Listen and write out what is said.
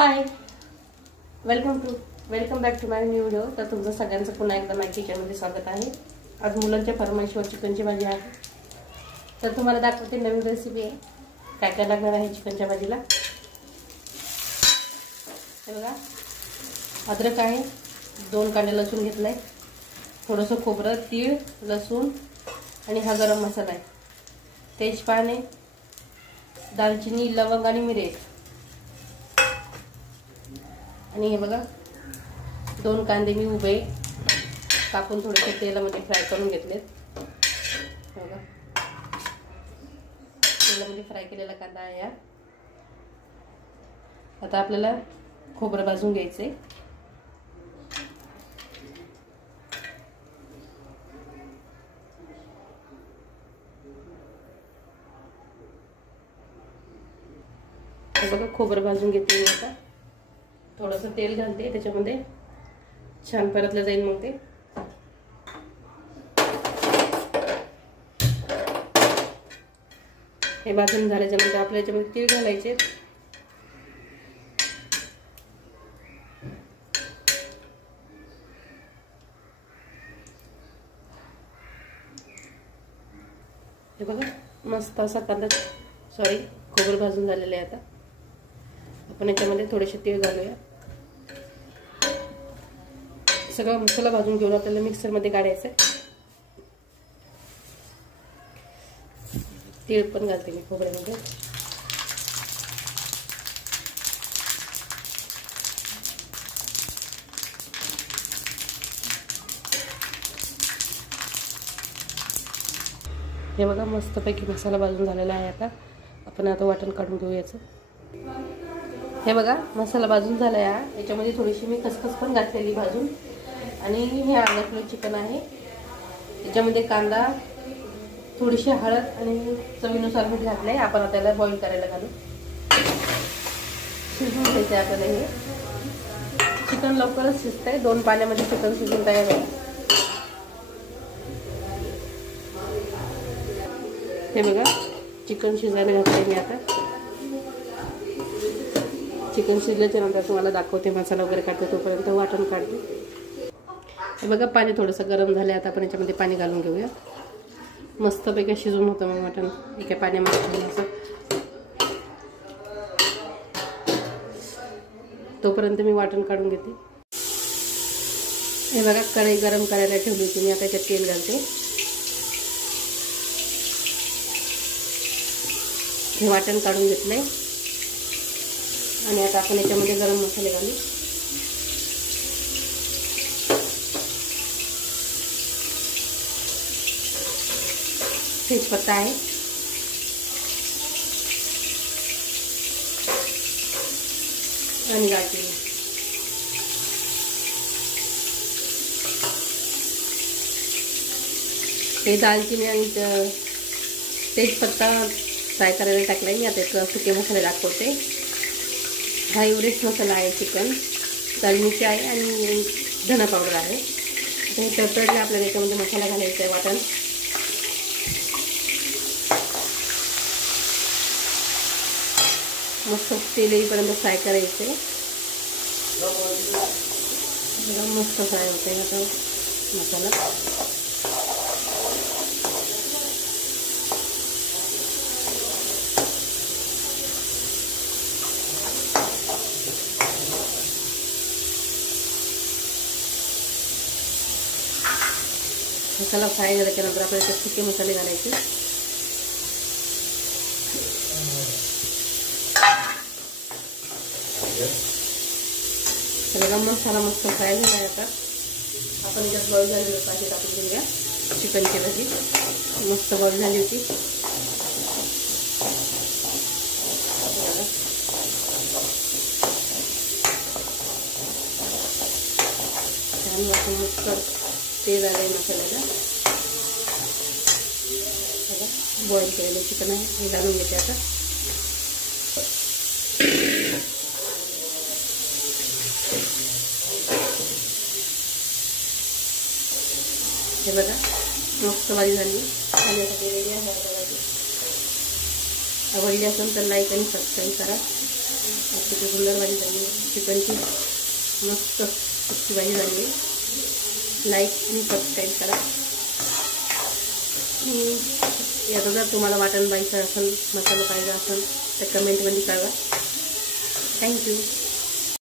High, welcome back to my new video. तर तुमचं सगळ्यांचं पुन्हा एकदा माय किचनमध्ये स्वागत आहे। आज मुलांच्या फरमाईशवर चिकनची भाजी आहे, तर तुम्हाला दाखवते नवीन रेसिपी आहे। काय काय लागणार आहे चिकनच्या भाजीला हे बघा। अद्रक आहे, 2 कांडे लसूण घेतलाय, थोडंसं खोबरं, तीळ, लसूण आणि हा गरम मसाला आहे, तेजपान आहे, दालचिनी, लवंग आणि मिरी आणि हे बघा 2 कांदे मी उभे कापून थोडेसे तेलामध्ये फ्राय करून घेतलेत। बघा तेलामध्ये फ्राय केलेला कांदा आहे। आता आपल्याला खोबरं भाजून घ्यायचंय। हे बघा खोबरं भाजून घेते मी। आता थोडंसं तेल घालते, त्याच्यामध्ये छान परतलं जाईल। मग ते हे भाजून झाल्याच्यानंतर आपल्या याच्यामध्ये तीळ घालायचे। हे बघा मस्त असा कांदा खोबरं भाजून झालेलं आहे। आता आपण याच्यामध्ये थोडेसे तीळ घालूया। सगळा मसाला भाजून घेऊन आपल्याला मिक्सर मध्ये काढायचं आहे। तीळ पण घालते मी खोबऱ्यामध्ये। हे बघा मस्तपैकी मसाला भाजून झालेला आहे। आता वाटण काढून घेऊ याचं। हे बघा मसाला भाजून झाला आहे। याच्यामध्ये थोडीशी मी खसखस पण घातलेली भाजून, आणि हे अर्धा किलो चिकन आहे। त्याच्यामध्ये कांदा, थोडीशी हळद आणि चवीनुसार मीठ घातलंय। आपण आता त्याला बॉईल करायला घालू, शिजवून घ्यायचं आहे आपल्याला। हे चिकन लवकरच शिजतंय, 2 पाण्यामध्ये चिकन शिजून तयार आहे। हे बघा चिकन शिजायला घातलंय मी। आता चिकन शिजल्याच्या नंतर तुम्हाला दाखवते, मसाला वगैरे काढते, तोपर्यंत वाटण काढते। हे बघा पाणी थोडंसं गरम झालं। आता आपण याच्यामध्ये पाणी घालून घेऊया। मस्तपैकी शिजून होतं मग वाटण एका पाण्यामध्ये असं। तोपर्यंत मी वाटण काढून घेते। हे बघा कढई गरम करायला ठेवली होती मी। आता याच्यात तेल घालते। हे वाटण काढून घेतलंय, आणि आता आपण याच्यामध्ये गरम मसाले घालू। तेजपत्ता आहे, आणि दालचिनी। हे दालचिनी आणि तेजपत्ता फ्राय करायला टाकलाय मी। आता एक सुके मसाले दाखवते। हा एव्हरेस्ट मसाला आहे, चिकन, लाल मिरची आहे आणि धना पावडर आहे। हे तडतडले आपल्याला याच्यामध्ये मसाला घालायचा आहे। वाटण मस्त तेल येईपर्यंत फ्राय करायचे। मस्त फ्राय होते आता मसाला। मसाला फ्राय झाल्याच्या नंतर आपल्याला त्यात सुके मसाले घालायचे। सगळा मसाला मस्त फ्राय झाला आहे। आता आपण याच्यात बॉईल झालेलं पाहिजे टाकून घेऊया। चिकनची भाजी मस्त बॉईल झाली होती। छान वाटून मस्त तेल आलंय मसाल्याला। बॉईल केलेलं चिकन आहे, हे घालून घेते आता। हे बघा मस्त भाजी झाली, खाण्यासाठी रेडी आहे। आवडली असेल तर लाईक आणि सबस्क्राईब करा. अतिशय सुंदर भाजी झाली. चिकनची मस्त सुकी भाजी झाली. लाईक आणि सबस्क्राईब करा. याचं जर तुम्हाला वाटण पाहिजे असेल, मसाला पाहिजे असेल तर कमेंटमध्ये कळवा. थँक्यू.